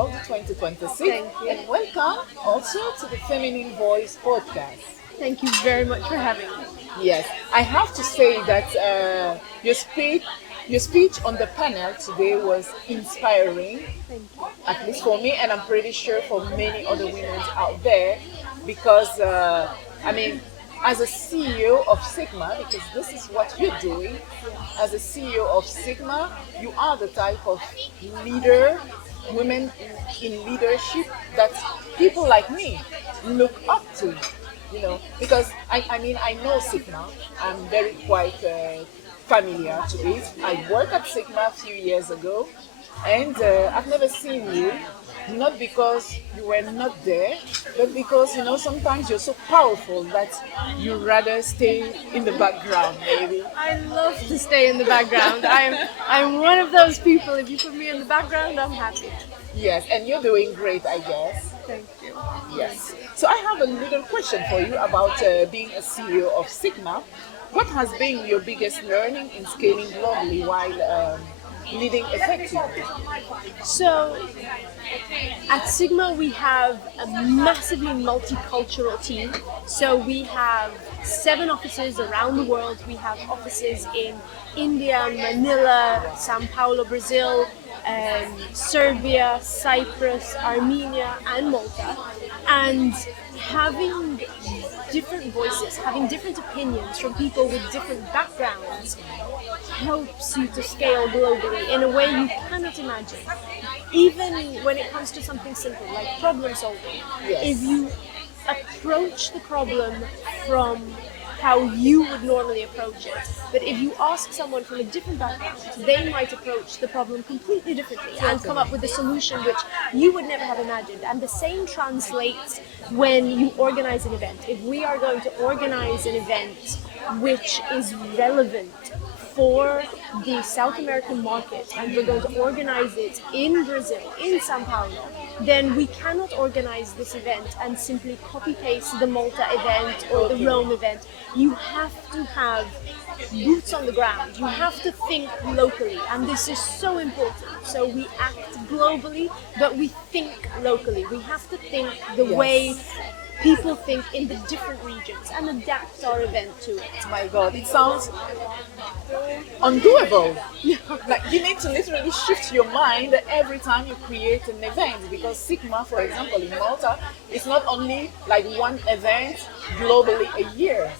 of 2026. Thank you. And welcome also to the Feminine Voice podcast. Thank you very much for having me. Yes, I have to say that your speech on the panel today was inspiring, Thank you. at least for me, and I'm pretty sure for many other women out there, because I mean, as a CEO of Sigma, because this is what you're doing, as a CEO of Sigma, you are the type of leader, women in leadership that people like me look up to. Because I know Sigma. I'm very quite familiar to it. I worked at Sigma a few years ago, and I've never seen you, not because you were not there, but because sometimes you're so powerful that you rather stay in the background, maybe. I love to stay in the background. I'm one of those people. If you put me in the background, I'm happy. Yes, and you're doing great, I guess. Thank you. Yes. So I have a little question for you about being a CEO of Sigma. What has been your biggest learning in scaling globally while leading effectively? So, at Sigma, we have a massively multicultural team. So we have 7 offices around the world. We have offices in India, Manila, Sao Paulo, Brazil, Serbia, Cyprus, Armenia, and Malta. And having different voices, having different opinions from people with different backgrounds helps you to scale globally in a way you cannot imagine. Even when it comes to something simple like problem solving, Yes. if you approach the problem from how you would normally approach it, but if you ask someone from a different background, they might approach the problem completely differently and come up with a solution which you would never have imagined. And the same translates when you organize an event. If we are going to organize an event which is relevant for the South American market, and we're going to organize it in Brazil, in Sao Paulo, then we cannot organize this event and simply copy paste the Malta event or the Rome event. You have to have boots on the ground. You have to think locally, and this is so important. So we act globally, but we think locally. We have to think the way people think in the different regions and adapt our event to it. My God, it sounds undoable. Like you need to literally shift your mind every time you create an event, because Sigma, for example, in Malta, it's not only like one event globally a year.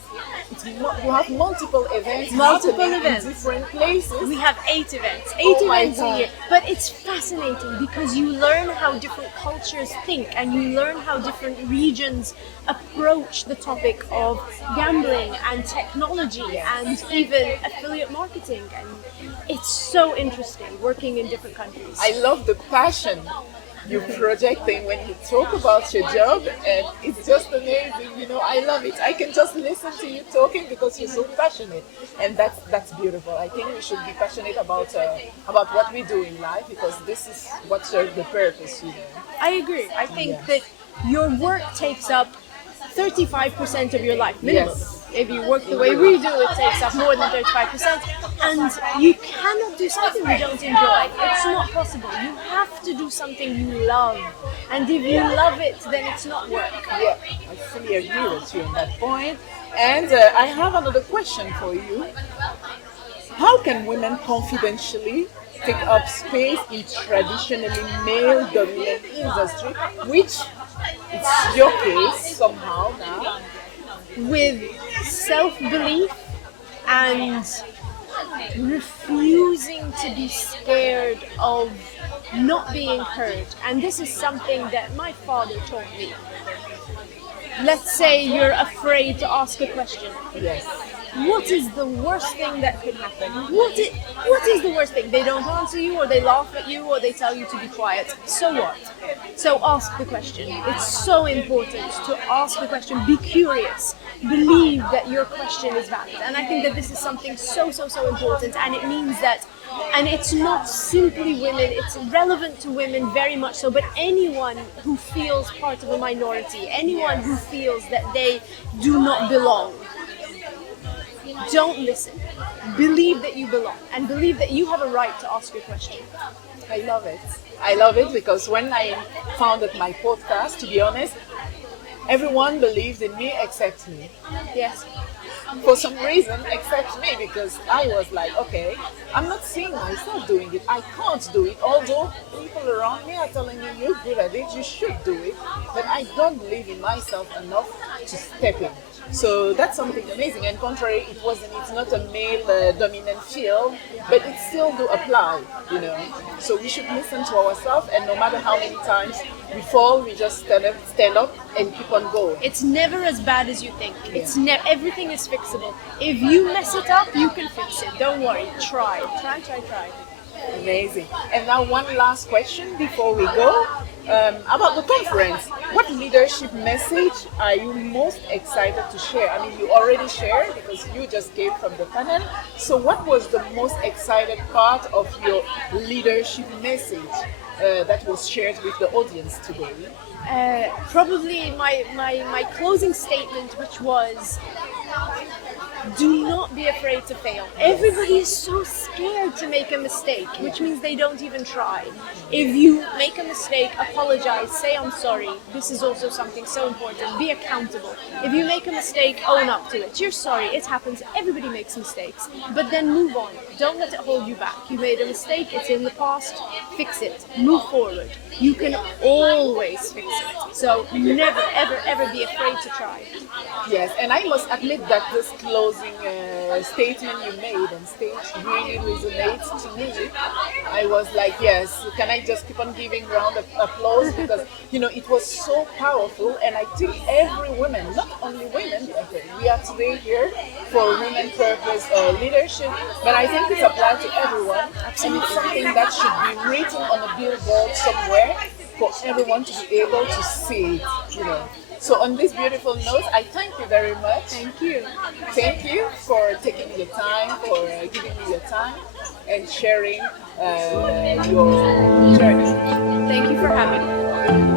You have multiple events happening in different places. We have 8 events, my events a God. year. But it's fascinating because you learn how different cultures think, and you learn how different regions approach the topic of gambling and technology and even affiliate marketing. And it's so interesting working in different countries. I love the passion you're projecting when you talk about your job, and it's just amazing. I love it. I can just listen to you talking because you're so passionate, and that's beautiful. I think we should be passionate about what we do in life, because this is what serves the purpose. I agree. I think that your work takes up 35% of your life minimum. Yes. If you work the way we do, it takes up more than 35%. And you cannot do something you don't enjoy. It's not possible. You have to do something you love. And if you love it, then it's not work. Yeah, I fully agree with you on that point. And I have another question for you. How can women confidentially take up space in traditionally male-dominated industry, which it's your case somehow now? With self-belief and refusing to be scared of not being heard. And this is something that my father taught me. Let's say you're afraid to ask a question. Yes. What is the worst thing that could happen? What is the worst thing? They don't answer you, or they laugh at you, or they tell you to be quiet. So what? So ask the question. It's so important to ask the question. Be curious. Believe that your question is valid. And I think that this is something so important, and it means that, and it's not simply women, it's relevant to women very much so, but anyone who feels part of a minority, anyone who feels that they do not belong, don't listen. Believe that you belong, and believe that you have a right to ask your question. I love it. I love it because when I founded my podcast, to be honest, everyone believed in me except me. Yes. For some reason, except me, because I was like, okay, I'm not seeing myself doing it. I can't do it. Although people around me are telling me you're good at it, you should do it. But I don't believe in myself enough to step in. So that's something amazing. And contrary, it's not a male dominant field, but it still do apply, you know. So we should listen to ourselves, and no matter how many times we fall, we just stand up and keep on going. It's never as bad as you think. Everything is fixable. If you mess it up, you can fix it. Don't worry. Try. Try. Amazing. And now one last question before we go. About the conference, what leadership message are you most excited to share? I mean, you already shared because you just came from the panel. So what was the most excited part of your leadership message that was shared with the audience today? Probably my closing statement, which was, do not be afraid to fail. Everybody is so scared to make a mistake, which means they don't even try. If you make a mistake, apologize, say I'm sorry. This is also something so important. Be accountable. If you make a mistake, own up to it. You're sorry, it happens. Everybody makes mistakes. But then move on. Don't let it hold you back. You made a mistake, it's in the past. Fix it. Move forward. You can always fix it. So never, ever, ever be afraid to try. Yes, and I must admit that this closing statement you made on stage really resonates to me. I was like, yes, can I just keep on giving round of applause, because it was so powerful, and I think every woman, not only women, okay, we are today here for women purpose leadership, but I think it's applied to everyone, and it's something that should be written on a billboard somewhere for everyone to be able to see it. So on this beautiful note, I thank you very much. Thank you. Thank you for taking your time, for giving me your time and sharing your journey. Thank you for having me.